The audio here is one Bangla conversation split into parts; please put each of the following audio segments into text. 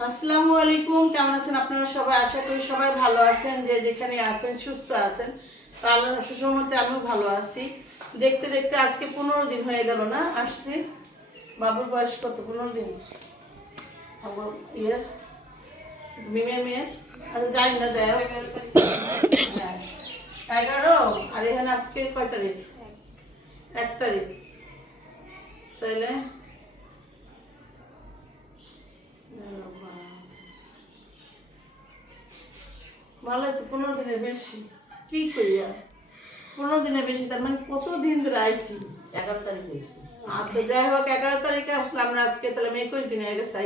আসসালামু আলাইকুম কেমন আছেন আপনারা সবাই আশা করি সবাই ভালো আছেন যে যেখানে আছেন সুস্থ আছেন তো আল্লাহর সুসমতে আমিও ভালো আছি দেখতে দেখতে আজকে পনেরো দিন হয়ে গেল না, আসছি। বাবুর বয়স কত? পনেরো দিন। আমার ইয়ে? মিমের মেয়ের আচ্ছা জানি না যাই। এগারো? আর এখানে আজকে কয় তারিখ? এক তারিখ। তাইলে? ভালো তো পনেরো দিনের বেশি। কি করি আর? পনেরো দিনের বেশি, তার মানে কত দিন ধরে আইসি এগারো তারিখ হয়েছে। আচ্ছা যাই হোক এগারো তারিখে আসলাম না আজকে তাহলে আমি একুশ দিন হয়ে গেছে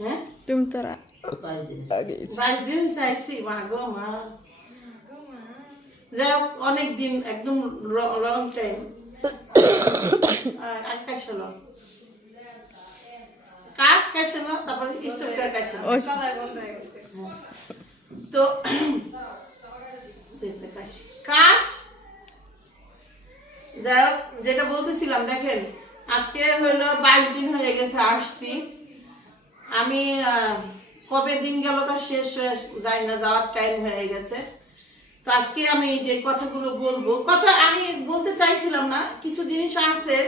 হ্যাঁ? তুমি তারা বাইশ দিন আগে চাইছি মা গো মা। যাই হোক অনেক দিন একদম লং টাইম আর কাশলো কাশ কাশলো তারপরে স্টোভটা কাশলো ওই। তো কাশ যাই হোক, যেটা বলতেছিলাম, দেখেন, আজকে হইল বাইশ দিন হয়ে গেছে, আসছি। আমি কবে দিন গেল তা শেষ যাই না, যাওয়ার টাইম হয়ে গেছে। তো আজকে আমি যে কথাগুলো বলব, কথা আমি বলতে চাইছিলাম না, কিছু জিনিস আছে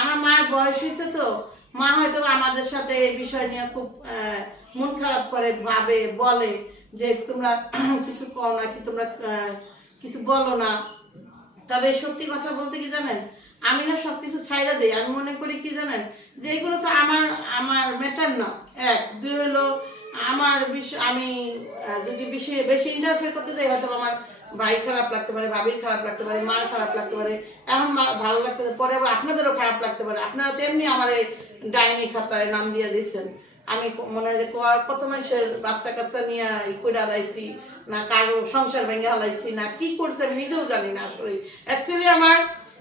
আমার মায়ের বয়স হয়েছে তো, মা হয়তো আমাদের সাথে এই বিষয় নিয়ে খুব মন খারাপ করে, ভাবে, বলে, যে তোমরা কিছু কও না, কি তোমরা কিছু বলো না। তবে সত্যি কথা বলতে কি জানেন? আমি না সবকিছু ছাইড়া দিই। আমি মনে করি কি জানেন? যে এগুলো তো আমার আমার ম্যাটার না। এক, দুই হলো আমার বিষয় আমি যদি বেশি বেশি ইন্টারফেয়ার করতে যাই, হয়তো আমার ভাই খারাপ লাগতে পারে, ভাবির খারাপ লাগতে পারে, মার খারাপ লাগতে পারে, এখন ভালো লাগতে পারে, পরে আবার আপনাদেরও খারাপ লাগতে পারে। আপনারা তেমনি আমার এই ডাইনি খাতায় নাম দিয়ে দিয়েছেন। আমি মনে হয় কত মানুষের বাচ্চা কাচ্চা নিয়ে ই করে হারাইছি না কারও সংসার ভেঙে হলাইছি না কি করছে আমি নিজেও জানি না আসলে। অ্যাকচুয়ালি আমার,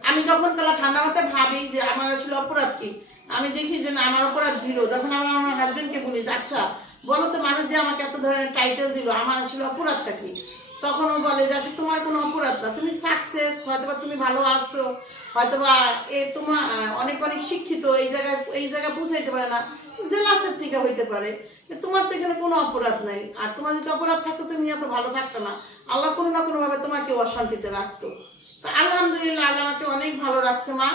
আমি যখন তাহলে ঠান্ডা মাথায় ভাবি যে আমার আসলে অপরাধ কি, আমি দেখি যে না, আমার অপরাধ ছিল যখন আমার আমার হাজবেন্ডকে বলি আচ্ছা বলো তো মানুষ যে আমাকে এত ধরনের টাইটেল দিল, আমার আসলে অপরাধটা কি? তখন ও বলে যে আসলে তোমার কোনো অপরাধ না তুমি সাকসেস হয়তোবা তুমি ভালো আছো হয়তোবা এ তোমার অনেক অনেক শিক্ষিত এই জায়গায় এই জায়গায় পৌঁছাইতে পারে না জেলাসের থেকে হইতে পারে। তোমার তো এখানে কোনো অপরাধ নাই আর তোমার যদি অপরাধ থাকতো তুমি এত ভালো থাকতো না। আল্লাহ কোনো না কোনো ভাবে তোমাকে অশান্তিতে রাখতো। তো আলহামদুলিল্লাহ আল্লাহ আমাকে অনেক ভালো রাখছে মা।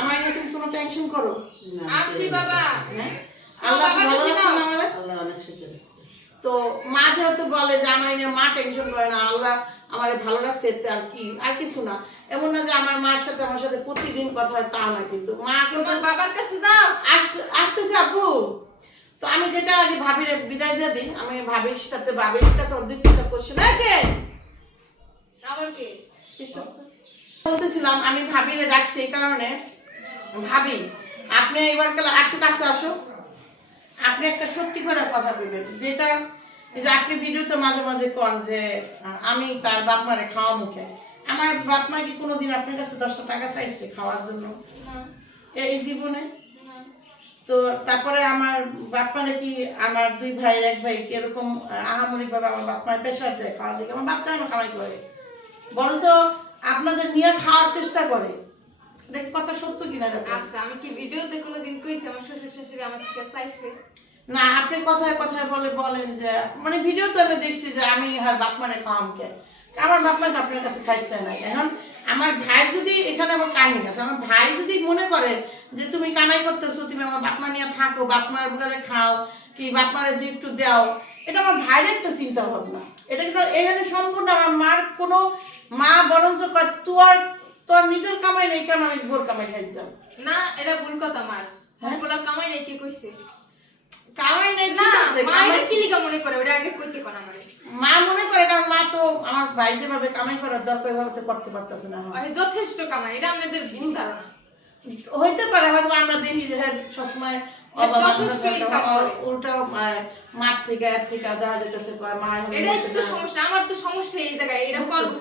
আমার নিয়ে তুমি কোনো টেনশন করো? না, আসছি বাবা। হ্যাঁ? আল্লাহ ভালো রাখছে আমারে? আল্লাহ অনেক সুখে। রাখছে তো মা যেহেতু বলে যে আমার নিয়ে মা টেনশন করে না আল্লাহ আমার ভালো লাগছে এতে আর কি আর কিছু না। এমন না যে আমার মার সাথে আমার সাথে প্রতিদিন কথা হয় তা না কিন্তু মা কিন্তু বাবার কাছে দাও আসতে আসতেছে আপু। তো আমি যেটা আগে ভাবির বিদায় দিয়ে দিই আমি ভাবির সাথে ভাবির কাছে ওর দুই তিনটা কোশ্চেন কে? আবার কে? বলতেছিলাম আমি ভাবিরে ডাকছি এই কারণে। ভাবি আপনি এবার কালে একটু কাছে আসো আপনি একটা সত্যি করে কথা বলবেন যেটা যে আপনি ভিডিওতে মাঝে মাঝে কন যে আমি তার বাপ মারে খাওয়া মুখে। আমার বাপ মা কি কোনোদিন আপনার কাছে দশটা টাকা চাইছে খাওয়ার জন্য? এই জীবনে? তো তারপরে আমার বাপ মারে কি আমার দুই ভাই এক ভাই কি এরকম আহামরি ভাবে আমার বাপ মায়ের প্রেশার দেয় খাওয়ার দিকে? আমার বাপ আমার কামাই করে। বরঞ্চ আপনাদের নিয়ে খাওয়ার চেষ্টা করে। কি কথা সত্য কিনা? আচ্ছা আমি কি ভিডিওতে কোনোদিন কইছি আমার শ্বশুর শাশুড়ি আমার থেকে চাইছে? না আপনি কথায় কথায় বলে বলেন যে মানে ভিডিও তো আমি দেখছি যে আমি আর বাপ মানে খাওয়ামকে আমার বাপ মা তো আপনার কাছে খাইছে না। এখন আমার ভাই যদি এখানে আমার কাহিনী আছে আমার ভাই যদি মনে করে যে তুমি কামাই করতেছো তুমি আমার বাপ মা নিয়ে থাকো বাপ মার বলে খাও কি বাপ মারে দিয়ে একটু দাও এটা আমার ভাইয়ের একটা চিন্তা ভাবনা এটা কিন্তু এখানে সম্পূর্ণ আমার মার কোনো মা বরঞ্চ কয় তোর নিজের কামাই নেই কেন আমি ভোর কামাই খাইছিলাম না এটা ভুল কথা মার হ্যাঁ? বলা কামাই নাই কে কইছে কামাই নেই না কি লিগা মনে করে ওটা আগে কইতে কোন মা মনে করে কারণ মা তো আমার ভাই যেভাবে কামাই করার দরকার ওইভাবে তো করতে পারতেছে না। যথেষ্ট কামাই এটা আমাদের ভুল ধারণা হইতে পারে হয়তো আমরা দেখি যে হ্যাঁ সবসময়। উল্টা মাঠ থেকে এর থেকে দেখা যেতেছে মা বলতে তো সমস্যা আমার তো সমস্যা এই জায়গায় এটা? করব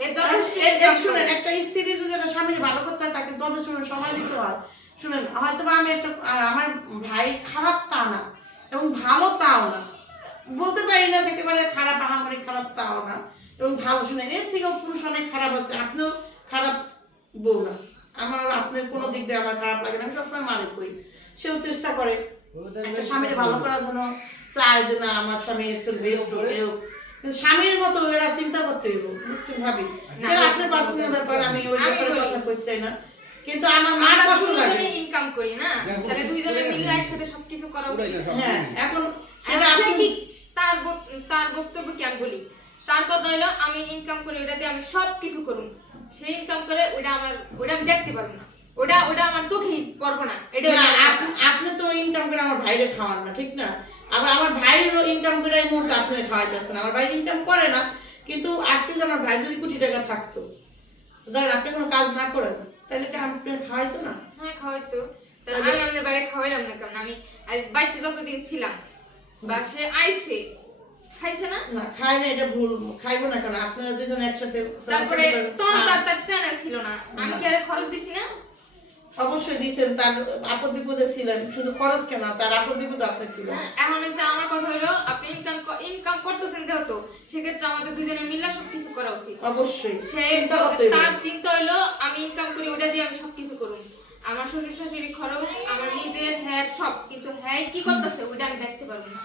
কে হে আর যথেষ্ট এর- এর income শুনেন, একটা স্ত্রী যদি একটা স্বামীর ভালো করতে হয় তাকে যত সময় সময় দিতে হয়। শুনেন হয়তো আমি একটা আমার ভাই খারাপ তা না এবং ভালো তাও না। বলতে পারি না যে একেবারে খারাপ আহামরি খারাপ তাও না এবং ভালো শুনেন। এর থেকেও পুরুষ অনেক খারাপ আছে আপনিও খারাপ বউ না। আমার আপনার কোনো দিক দিয়ে আমার খারাপ লাগে না আমি সবসময় মারে কই। সেও চেষ্টা করে একটা স্বামীর ভালো করার জন্য চায় যে না আমার স্বামী একটু বেস্ট কিন্তু স্বামীর মতো এরা চিন্তা করতে হইব বুঝছেন ভাবি? আপনার পার্সোনাল ব্যাপার আমি ওই ব্যাপারে কথা কইতে চাই না। কিন্তু আমার মার কষ্ট লাগে। ইনকাম করি না? তাহলে দুইজনে মিলে একসাথে সবকিছু করা উচিত। হ্যাঁ এখন সেটা আপনি কি তার তার বক্তব্য কি আমি বলি? তার কথা হলো আমি ইনকাম করি ওটা দিয়ে আমি সব কিছু করুন সে ইনকাম করে ওটা আমার ওটা আমি দেখতে পারব না। ওটা ওটা আমার চোখেই পড়ব না। এটা আপনি আপনি তো ইনকাম করে আমার ভাইরে খাওয়ান না ঠিক না? আবার আমার ভাইয়েরও ইনকাম করে এই মুহূর্তে আপনি খাওয়াইতেছেন। আমার ভাই ইনকাম করে না কিন্তু আজকে যদি আমার ভাই যদি কোটি টাকা থাকতো ধরেন আপনি কোনো কাজ না করেন তাহলে কি আপনি খাওয়াইতো না? হ্যাঁ খাওয়াই তো তাহলে আমি আমাদের বাইরে খাওয়াইলাম না আমি বাড়িতে যতদিন ছিলাম বা সে আইছে খাইছে না? না খাই না এটা ভুল খাইবো না কেন? আপনারা দুজন একসাথে তারপরে তার তার চ্যানেল ছিল না। আমি কি আরে খরচ দিছি না? অবশ্যই দিয়েছেন তার আপদ বিপদে ছিলেন শুধু খরচ কেন তার আপদ বিপদ আপনি ছিলেন। হ্যাঁ, এখন হচ্ছে আমার কথা হলো আপনি ইনকাম ইনকাম করতেছেন যেহেতু সেক্ষেত্রে আমাদের দুজনে মিলে সবকিছু করা উচিত। অবশ্যই। তার চিন্তা হলো আমি ইনকাম করি ওটা দিয়ে আমি সবকিছু করুন আমার শ্বশুর শাশুড়ি খরচ আমার নিজের হ্যাঁ সব কিন্তু হ্যাঁ কি করতেছে ওটা আমি দেখতে পারব না।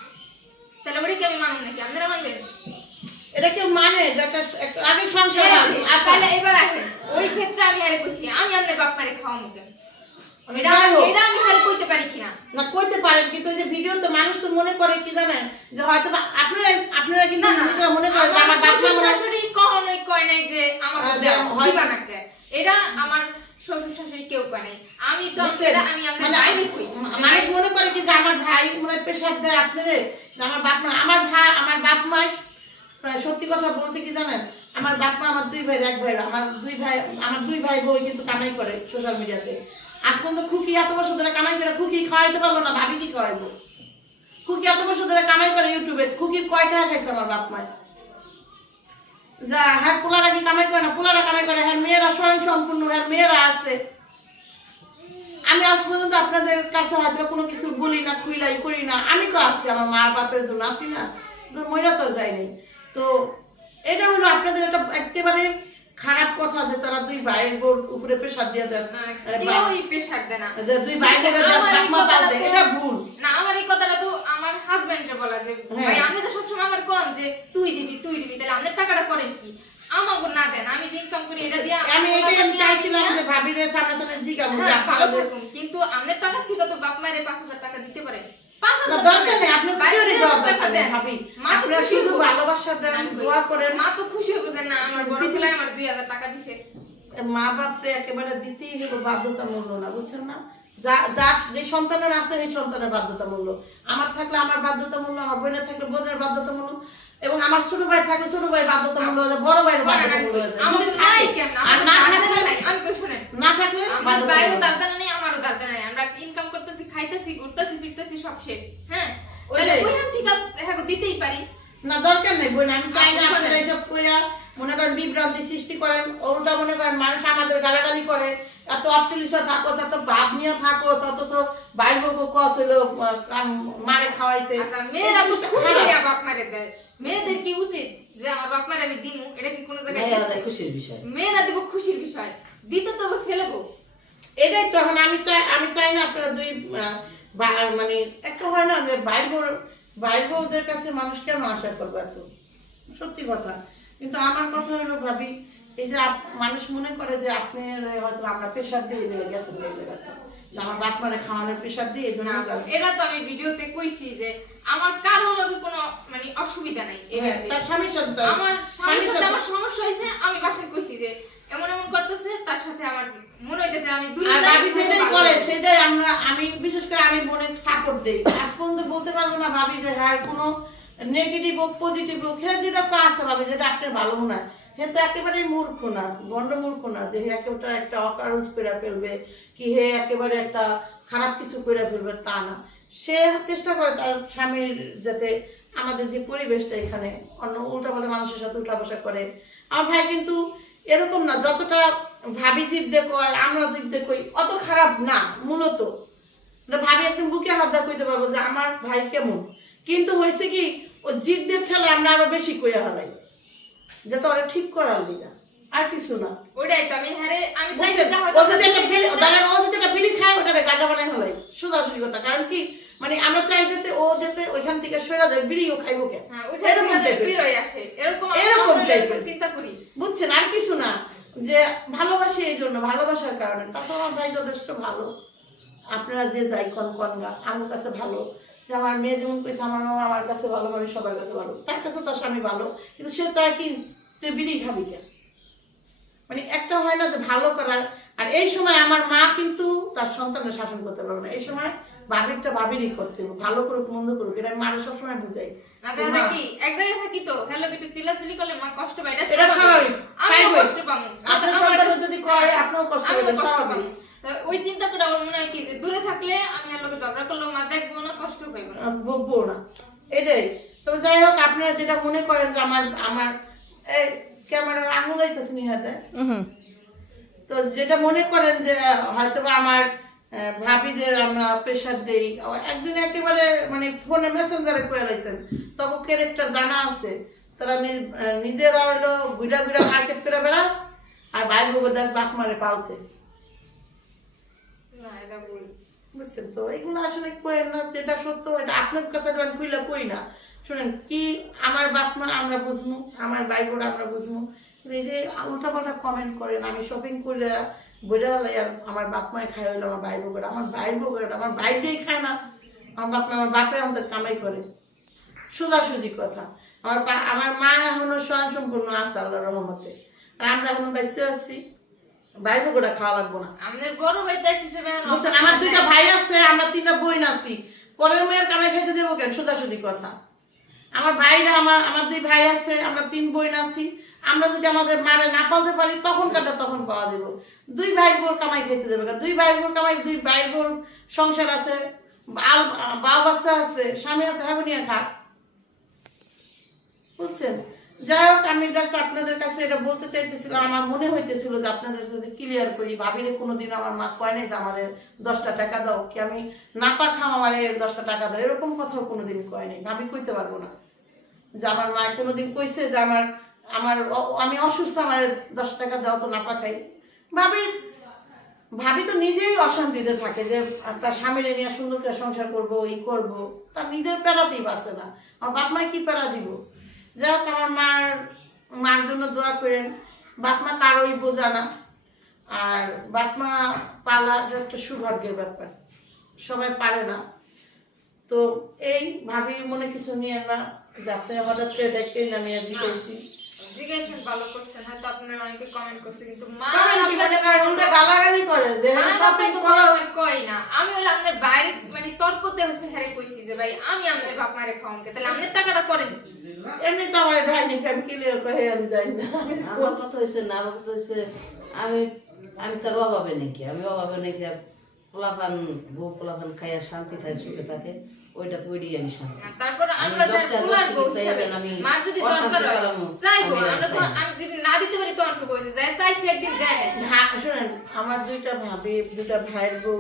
তাহলে ওটা কি আমি মানব নাকি? আপনারা মানবেন? এটা কেউ মানে যে একটা আগে সংসার আচ্ছা, তাহলে এবার আসেন। ক্ষেত্রে আমি হারে কইছি আমি আমাদের বাপ মারে খাওয়া মুখে আমি এটা এটা আমি হারে কইতে পারি কিনা? না কইতে পারেন কিন্তু ওই যে ভিডিওতে মানুষ তো মনে করে কি জানেন? যে হয়তো আপনারা আপনারা কিন্তু নিজেরা মনে করেন যে আমার আমার বাপ মা শাশুড়ি কখনোই কয় নাই যে আমাকে দিবা না এটা আমার শ্বশুর শাশুড়ি কেউ কয় আমি তো এটা আমি আমাদের মানে কই। মানুষ মনে করে কি যে আমার ভাই মনে প্রেশার দেয় আপনারে যে আমার বাপ মা আমার ভাই আমার বাপ মা সত্যি কথা বলতে কি জানেন? আমার বাপ আমার দুই ভাই, এক ভাই, আমার দুই ভাই, আমার দুই ভাই বই কিন্তু কামাই করে সোশ্যাল মিডিয়াতে আজ পর্যন্ত খুকি এত বছর ধরে কামাই করে, খুকি খাওয়াইতে পারল না, ভাবি কি খাওয়াইবো? খুকি এত বছর ধরে কামাই করে ইউটিউবে, খুকি কয় টাকা খাইছে আমার বাপ মায় যা হ্যাঁ পোলারা কি কামাই করে না? পোলারা কামাই করে হ্যাঁ মেয়েরা স্বয়ং সম্পূর্ণ হ্যাঁ মেয়েরা আছে। আমি আজ পর্যন্ত আপনাদের কাছে হয়তো কোনো কিছু বলি না, খুইলাই করি না। আমি তো আছি, আমার মা বাপের জন্য আছি না। মহিলা তো যায়নি তো এটা হলো আপনাদের একটা একেবারে খারাপ কথা যে তারা দুই ভাইয়ের বোর উপরে প্রেশার দিয়ে দেয়। কেউই pressure দেয় না। যে দুই ভাই বোনের দেয় আমার এই মা কথাটা পাল্টে এটা ভুল। না, আমার এই কথাটা তো আমার হাজবেন্ডে বলা যে হ্যাঁ। ভাই আপনি তো সবসময় আমার কোন যে তুই দিবি তুই দিবি তাহলে আপনার টাকাটা করেন কি? আমাকে না দেন আমি যে ইনকাম করি এটা দিয়ে আমি এটাই আমি চাইছিলাম যে ভাবিরে সামনে সামনে যে হ্যাঁ, ভালো আপনারা থাকুন। কিন্তু আপনার টাকা থেকে তো বাপ মায়ের পাঁচ হাজার টাকা দিতে হাজার দরকার নেই, আপনি কেউরই দেওয়ার দরকার নেই, ভাবি। আপনারা শুধু ভালোবাসা দেন, দোয়া করেন। মা তো খুশি হবে যে না আমার বড় ছেলে আমার দুই হাজার টাকা দিছে। মা বাপরে একেবারে দিতেই হলো বাধ্যতামূল্য না বুঝছেন না? যা যা যে সন্তানের আছে এই সন্তানের বাধ্যতামূল্য। আমার থাকলে আমার বাধ্যতামূল্য আমার বোনের থাকলে বোনের বাধ্যতামূল্য এবং আমার ছোট ভাই থাকলে ছোট ভাই বাধ্যতামূল্য হয়ে যায়, বড় ভাইয়ের বাধ্যতামূল্য হয়ে যায়। আর না থাকলে না থাকলে আমার নেই আমারও নাই। আমরা ইনকাম খাইতেছি ঘুরতেছি ফিরতেছি সব শেষ। হ্যাঁ? ওইখান থেকে হ্যাঁ দিতেই পারি। না দরকার নেই বোন আমি চাই না আপনারা শোনেন। কইয়া মনে করেন বিভ্রান্তি সৃষ্টি করেন উল্টা মনে করেন মানুষ আমাদের গালাগালি করে। এত অপটিলিশা থাকো এত ভাব নিয়ে থাকো অথচ বাইর বউ কস হইল মারে খাওয়াইতে। আচ্ছা মেয়েরা তো খুশি হইয়া বাপ মারে দেয়। মেয়েদের কি উচিত যে আমার বাপ মারে আমি দিমু? এটা কি কোনো জায়গায় খুশির বিষয়। মেয়েরা দিব খুশির বিষয়। দিতে তো ছেলে গো। এটাই তো এখন আমি চাই আমি চাই না আপনারা দুই মানে একটা হয় না যে বাইর বউ বাইর বউদের কাছে মানুষ কেন আশা করবে এত? সত্যি কথা। কিন্তু আমার কথা হলো ভাবি এই যে মানুষ মনে করে যে আপনি হয়তো আমরা প্রেশার দিয়ে দিয়ে গেছেন আমার বাপ মারে খাওয়ানোর প্রেশার দিয়ে এই জন্য এটা তো আমি ভিডিওতে কইছি যে আমার কারও লগে কোনো মানে অসুবিধা নাই। হ্যাঁ। তার স্বামীর সাথে আমার স্বামীর সাথে আমার সমস্যা হয়েছে আমি বাসায় কইছি যে এমন এমন করতেছে তার সাথে আমার মনে হইতেছে আমি দুই আর ভাবি যেটাই করে সেটাই আমরা আমি বিশেষ করে আমি বোনের সাপোর্ট দেই। আজ পর্যন্ত বলতে পারব না ভাবি যে হ্যাঁ কোনো নেগেটিভ হোক পজিটিভ হোক হ্যাঁ যেটা আছে ভাবি যেটা আপনার ভালো হে তো একেবারে মূর্খ না বন্ড মূর্খ না যে হে একেবারে একটা অকারণ করে ফেলবে কি হে একেবারে একটা খারাপ কিছু করে ফেলবে তা না। সে চেষ্টা করে তার স্বামীর যাতে আমাদের যে পরিবেশটা এখানে অন্য উল্টাপাল্টা মানুষের সাথে উঠা বসা করে। আমার ভাই কিন্তু এরকম না, যতটা ভাবি জিদ্দে কয়, আমরা জিদ্দে কই, অত খারাপ না, মূলত। ওটা ভাবি একদম বুকে হাত দা কইতে পারব যে আমার ভাই কেমন। কিন্তু হয়েছে কি, ও জিদ্দের ঠেলা আমরা আরও বেশি কইয়া হালাই যে তোরা ঠিক করার লিগা। আর কিছু না। ওইটাই তো আমি হারে আমি ও যদি একটা বিড়ি দাঁড়ান, ও যদি একটা বিড়ি খায় ওটারে গাঁজা বানাই হলাই সোজাসুজি কথা। কারণ কি মানে আমরা চাই যাতে ও যাতে ওইখান থেকে সরে যায় বিড়িও খাইবো কেন হ্যাঁ এরকম হয়ে এরকম আমি এরকম কখনো type-এর। এরকম চিন্তা করি। বুঝছেন? আর কিছু না। যে ভালোবাসি এই জন্য ভালোবাসার কারণে। তাছাড়া আমার ভাই যথেষ্ট ভালো। আপনারা যে যাই কন কন গা আমার কাছে ভালো। যে আমার মেয়ে যেমন কইছে আমার মামা আমার কাছে ভালো মানে সবার কাছে ভালো। তার কাছে তো স্বামী ভালো। কিন্তু সে চায় কি তুই বিড়ি খাবি কেন মানে একটা হয় না যে ভালো করার আর এই সময় আমার মা কিন্তু তার সন্তানের শাসন করতে পারবে না। এই সময় ভাবিরটা ভাবিরই করতে হবে ভালো করুক মন্দ করুক এটা আমি মারে সবসময় বুঝাই। এক জায়গায় থাকি তো হ্যালো একটু চিল্লাচিল্লি করলে মা কষ্ট পায় এটা এটা স্বাভাবিক। স্বাভাবিক। আমিও কষ্ট পাবো। আপনার সন্তান যদি করে আপনিও কষ্ট পাবেন স্বাভাবিক। ওই চিন্তা করে আমার মনে হয় কি যে দূরে থাকলে আমি আর লোকে ঝগড়া করলেও মা দেখব না কষ্ট পাইবো না। বকবো না। এটাই। তবে যাই হোক আপনারা যেটা মনে করেন যে আমার আমার এই ক্যামেরার আঙুল আইতেছে নিহাতে। তো যেটা মনে করেন যে হয়তো আমার আহ, ভাবিদের আমরা প্রেশার দেই একদিন একেবারে মানে ফোনে মেসেঞ্জারে কয়ে লাইছেন তখন ক্যারেক্টার জানা আছে। তারা নিজেরা হইল গুড়া গুড়া মার্কেট করে বেড়াস আর বাইর বগর দাস বাপ মারে পালতে। না এটা বুঝছেন তো? এগুলো আসলে কই না যেটা সত্য এটা আপনার কাছে আমি খুইলা কই না। শুনেন কি আমার বাপ মা আমরা বুঝব আমার ভাই বোন আমরা বুঝব এই যে উল্টা পাল্টা কমেন্ট করেন আমি শপিং করে আর আমার বাপ মায় খাই হইল আমার ভাই বোকের আমার ভাই বোকের আমার ভাই দিয়েই খায় না আমার বাপমা আমার বাপে আমাদের কামাই করে। সোজাসুজি কথা। আমার আমার মা এখনও স্বয়ং সম্পূর্ণ আছে আল্লাহ রহমতে। আর আমরা এখনও বেঁচে আছি। ভাই বোকেরা খাওয়া লাগবো না। আমাদের বড় ভাই দেখ হিসেবে আমার দুইটা ভাই আছে আমরা তিনটা বোন আছি। পরের মেয়ের কামাই খাইতে যাব কেন? সোজাসুজি কথা। আমার ভাইরা, আমার আমার দুই ভাই আছে, আমরা তিন বোন আছি। আমরা যদি আমাদের মারে না পালতে পারি তখন কাটা তখন পাওয়া যাব। দুই ভাই বোর কামাই খেতে দেবে দুই ভাই বোর কামাই, দুই ভাই বোর সংসার আছে, বাল বাবা আছে, স্বামী আছে হ্যাঁ নিয়ে খাক। বুঝছেন? যাই হোক, আমি জাস্ট আপনাদের কাছে এটা বলতে চাইতেছিলাম, আমার মনে হইতেছিল যে আপনাদের কাছে ক্লিয়ার করি, ভাবিরে কোনোদিন আমার মা কয় নাই যে আমারে দশটা টাকা দাও, কি আমি না খাম আমারে দশটা টাকা দাও, এরকম কথাও কোনোদিন কয় নাই, ভাবি কইতে পারব না। যে আমার মা কোনোদিন কইছে যে আমার আমার আমি অসুস্থ, আমার দশ টাকা দাও তো না পা খাই ভাবি ভাবি তো নিজেই অশান্তিতে থাকে যে তার স্বামীরে নিয়ে সুন্দর করে সংসার করব, ই করব, তার নিজের প্যারাতেই বাঁচে না। আমার বাপ মায় কি প্যারা দিব? যাই হোক, আমার মার মার জন্য দোয়া করেন। বাপমা কারোই বোঝা না। আর বাপমা পালা একটা সৌভাগ্যের ব্যাপার। সবাই পারে না। তো এই ভাবি মনে কিছু নিয়ে না, যাতে আমাদের দেখে নামিয়ে আর জিজ্ঞেসি জিজ্ঞাসা ভালো করছেন। হয়তো আপনারা অনেকে কমেন্ট করছে কিন্তু মা মনে করেন উল্টা গালাগালি করে যে শপিং করা কই না। আমি হলে আপনার বাইরে মানে তর্কতে হচ্ছে হ্যারে কইছি যে ভাই আমি আপনার বাপ মারে খাওয়ানকে তাহলে আপনার টাকাটা করেন কি? এমনি তো আমার ক্লিয়ার করে আমি যাই না। আমার কথা হয়েছে না আমার কথা হয়েছে আমি আমি তার অভাবে নাকি আমি অভাবে নাকি পোলাপান বউ পোলাপান খাইয়া শান্তি থাকে সুখে থাকে। ওইটা তৈরি আমি তারপর আমরা যারা কুলার বউ দিকে হিসাবে, চাইবেন আমি মার যদি দরকার হয় চাইব আমরা তো আমি যদি না দিতে পারি তখন তো বলছি যাই চাইছি একদিন দেয়। ভা- শোনেন আমার দুইটা ভাবি দুইটা ভাইয়ের বউ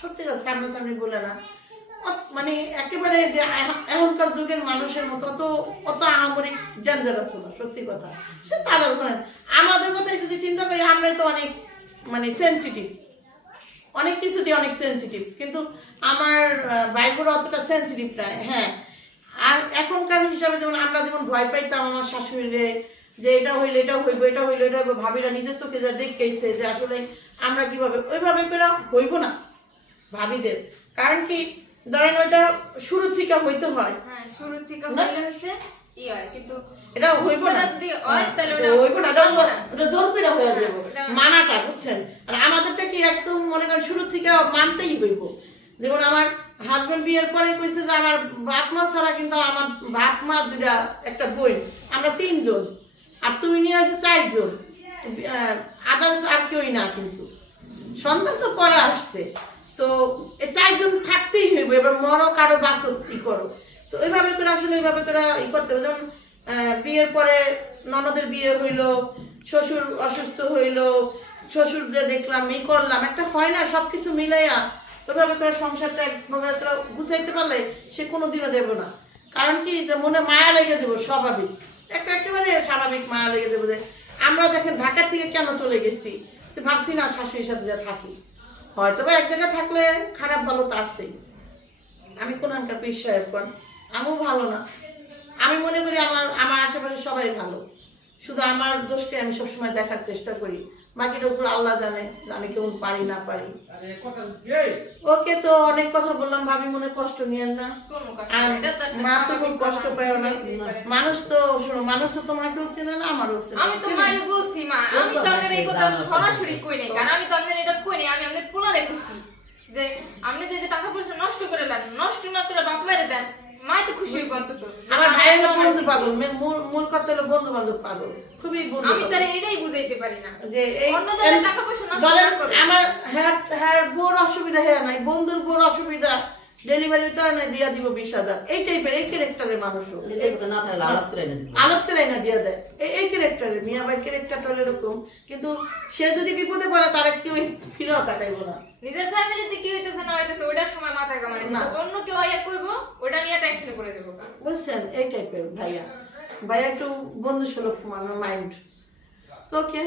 সত্যি কথা সামনাসামনি বলে না। মানে একেবারে যে এখনকার যুগের মানুষের মতো অত অত আহামরি ডেঞ্জারাস না সত্যি কথা। সে তাদের ওখানে আমাদের কথাই যদি চিন্তা করি আমরাই তো অনেক মানে সেন্সিটিভ অনেক কিছুতে অনেক সেন্সিটিভ কিন্তু আমার বাইকগুলো অতটা সেন্সিটিভ না হ্যাঁ। আর এখনকার হিসাবে যেমন আমরা যেমন ভয় পাইতাম আমার শাশুড়িরে যে এটা হইলে এটা হইব এটা হইলে এটা হইব ভাবিরা নিজের চোখে যা দেখেছে যে আসলে আমরা কীভাবে ওইভাবে করে হইব না ভাবিদের। কারণ কি ধরেন ওইটা শুরু থেকে হইতে হয়। হ্যাঁ শুরু থেকে হইলে হইছে ই হয় কিন্তু এটা হইব না। ওটা যদি হয় হইব না। এটা জোর করে হয়ে যাবে। মানাটা বুঝছেন? আর আমাদেরটা কি একদম মনে করেন শুরু থেকে মানতেই হইব। যেমন আমার হাজবেন্ড বিয়ের পরে কইছে যে আমার বাপ মা ছাড়া কিন্তু আমার বাপ মা দুটা একটা বোন। আমরা তিনজন। আর তুমি নিয়ে আসে চারজন। আদার্স আর কেউই না কিন্তু। সন্তান তো পরে আসছে। তো এই চারজন থাকতেই হইব। এবার মরো কারও বাসো ই করো? তো এইভাবে করে আসলে এইভাবে করে ই করতে হবে। যেমন বিয়ের পরে ননদের বিয়ে হইল, শ্বশুর অসুস্থ হইল শ্বশুর দিয়ে দেখলাম, এই করলাম, একটা হয় না সব কিছু মিলাইয়া ওইভাবে করে সংসারটা একভাবে করে গুছাইতে পারলে সে কোনোদিনও দেবো না। কারণ কি, যে মনে মায়া লেগে দেবো স্বাভাবিক। একটা একেবারে স্বাভাবিক মায়া লেগে দেবো যে, আমরা দেখেন ঢাকা থেকে কেন চলে গেছি? তো ভাবছি না, শাশুড়ির সাথে যা থাকি। হয়তো বা এক জায়গায় থাকলে খারাপ ভালো তো আছেই। আমি কোনখানকার বিষয় এখন আমিও ভালো না। আমি মনে করি আমার আমার আশেপাশে সবাই ভালো। শুধু আমার দোষকে আমি সবসময় দেখার চেষ্টা করি। বাকিটার উপর আল্লাহ জানে আমি কেমন পারি না পারি। ওকে তো অনেক কথা বললাম ভাবি মনে কষ্ট নিয়েন না। কোনো কথা আর তো মা তুমি কষ্ট। পাও না। মানুষ তো শোনো মানুষ তো তোমাকেও চেনে না আমারও চেনে আমি তো। মায়ের বলছি মা। আমি তো আপনার এই কথা সরাসরি কই নাই কারণ আমি তো আপনার এটা কই নাই আমি আপনার পুনরায় খুশি যে আপনি যে যে টাকা পয়সা নষ্ট করে দেন নষ্ট না করে বাপ মায়ের দেন মাই তো খুশি হইব অন্তত। আমার ভাইয়ের বন্ধু পাগল মূল মূল কথা হলো বন্ধু বান্ধব পাগল। খুবই বন্ধু আমি তার এটাই বুঝাইতে পারি না। যে এই টাকা পয়সা নষ্ট ধরেন না করে। আমার হ্যাঁ হ্যাঁ বোর অসুবিধা হ্যাঁ নাই বন্ধুর বোর অসুবিধা। ডেলিভারি তো নাই দিয়া দিব বিশ হাজার। এই টাইপের এই ক্যারেক্টারের মানুষ আলাপ করে না দিয়া দেয়। এই এই ক্যারেক্টারের মিয়া ভাই ক্যারেক্টারটা হলো এরকম। কিন্তু সে যদি বিপদে পড়ে তারা কেউ ফিরেও তাকাইবো না। নিজের ফ্যামিলিতে কি হইতেছে না হইতেছে ওটার সময় মাথায় কামানে না। অন্য কেউ আইয়া কইবো ওটা নিয়ে টেনশনে পড়ে দেবো গা। বুঝছেন এই টাইপের ভাইয়া ভাইয়া একটু বন্ধু সুলভ মাইন্ড ওকে